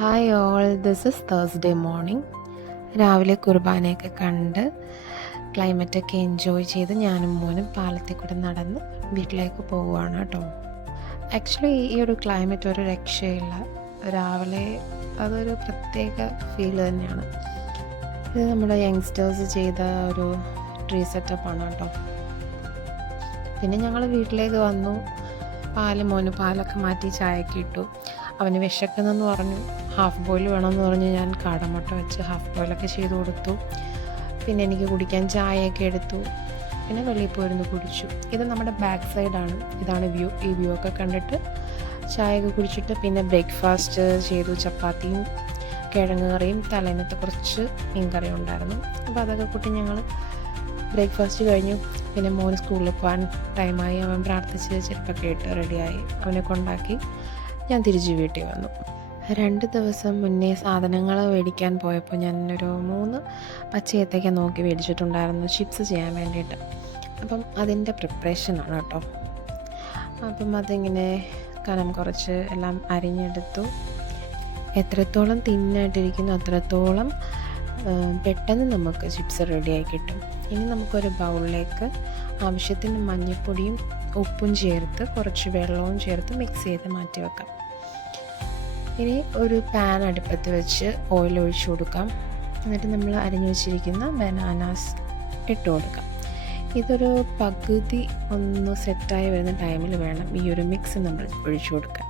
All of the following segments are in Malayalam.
Hi all, this is Thursday morning. രാവിലെ കുർബാനയൊക്കെ കണ്ട് ക്ലൈമറ്റൊക്കെ എൻജോയ് ചെയ്ത് ഞാനും മോനും പാലത്തിൽ കൂടെ നടന്ന് വീട്ടിലേക്ക് പോവുകയാണ് കേട്ടോ. ആക്ച്വലി ഈ ഒരു ക്ലൈമറ്റ് ഒരു രക്ഷയില്ല. രാവിലെ അതൊരു പ്രത്യേക ഫീൽ തന്നെയാണ്. ഇത് നമ്മുടെ യങ്സ്റ്റേഴ്സ് ചെയ്ത ഒരു ട്രീ സെറ്റപ്പാണ് കേട്ടോ. പിന്നെ ഞങ്ങൾ വീട്ടിലേക്ക് വന്നു. മോന് പാലൊക്കെ മാറ്റി ചായയൊക്കെ ഇട്ടു. അവന് വിശക്കുന്നെന്ന് പറഞ്ഞു. ഹാഫ് ബോയിൽ വേണമെന്ന് പറഞ്ഞ് ഞാൻ കാടമുട്ട വെച്ച് ഹാഫ് ബോയിലൊക്കെ ചെയ്ത് കൊടുത്തു. പിന്നെ എനിക്ക് കുടിക്കാൻ ചായയൊക്കെ എടുത്തു. പിന്നെ വെളിയിൽ പോയിരുന്നു കുടിച്ചു. ഇത് നമ്മുടെ ബാക്ക് സൈഡാണ്. ഇതാണ് വ്യൂ. ഈ വ്യൂ ഒക്കെ കണ്ടിട്ട് ചായയൊക്കെ കുടിച്ചിട്ട് പിന്നെ ബ്രേക്ക്ഫാസ്റ്റ് ചെയ്തു. ചപ്പാത്തിയും കിഴങ്ങ് കറിയും തലേന്നത്തെ കുറച്ച് മീൻ കറിയും ഉണ്ടായിരുന്നു. അപ്പോൾ അതൊക്കെ കൂട്ടി ഞങ്ങൾ ബ്രേക്ക്ഫാസ്റ്റ് കഴിഞ്ഞു. പിന്നെ മോന് സ്കൂളിൽ പോകാൻ ടൈമായി. അവൻ പ്രാർത്ഥിച്ച് ചെരുപ്പൊക്കെ ഇട്ട് റെഡിയായി. അവനെ കൊണ്ടാക്കി ഞാൻ തിരിച്ച് വീട്ടിൽ വന്നു. 2 ദിവസം മുന്നേ സാധനങ്ങൾ മേടിക്കാൻ പോയപ്പോൾ ഞാനൊരു 3 പച്ചയേത്തയ്ക്ക നോക്കി മേടിച്ചിട്ടുണ്ടായിരുന്നു ചിപ്സ് ചെയ്യാൻ വേണ്ടിയിട്ട്. അപ്പം അതിൻ്റെ പ്രിപ്പറേഷനാണ് കേട്ടോ. അപ്പം അതിങ്ങനെ കനം കുറച്ച് എല്ലാം അരിഞ്ഞെടുത്തു. എത്രത്തോളം തിന്നായിട്ടിരിക്കുന്നു അത്രത്തോളം പെട്ടെന്ന് നമുക്ക് ചിപ്സ് റെഡിയായി കിട്ടും. ഇനി നമുക്കൊരു ബൗളിലേക്ക് ആവശ്യത്തിന് മഞ്ഞൾപ്പൊടിയും ഉപ്പും ചേർത്ത് കുറച്ച് വെള്ളവും ചേർത്ത് മിക്സ് ചെയ്ത് മാറ്റി വെക്കാം. ഇനി ഒരു പാൻ അടുപ്പത്ത് വെച്ച് ഓയിൽ ഒഴിച്ചു കൊടുക്കാം. എന്നിട്ട് നമ്മൾ അരിഞ്ഞു വെച്ചിരിക്കുന്ന ബനാനാസ് ഇട്ട് കൊടുക്കാം. ഇതൊരു പകുതി ഒന്ന് സെറ്റായി വരുന്ന ടൈമിൽ വേണം ഈ ഒരു മിക്സ് നമ്മൾ ഒഴിച്ചു കൊടുക്കാൻ.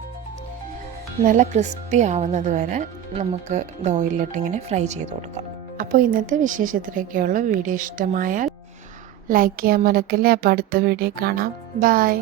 നല്ല ക്രിസ്പി ആവുന്നത് വരെ നമുക്ക് ഓയിലിട്ട് ഇങ്ങനെ ഫ്രൈ ചെയ്ത് കൊടുക്കാം. അപ്പോൾ ഇന്നത്തെ വിശേഷത്തിലേക്കുള്ള വീഡിയോ ഇഷ്ടമായാൽ ലൈക്ക് ചെയ്യാൻ മറക്കല്ലേ. അപ്പോൾ അടുത്ത വീഡിയോ കാണാം. ബൈ.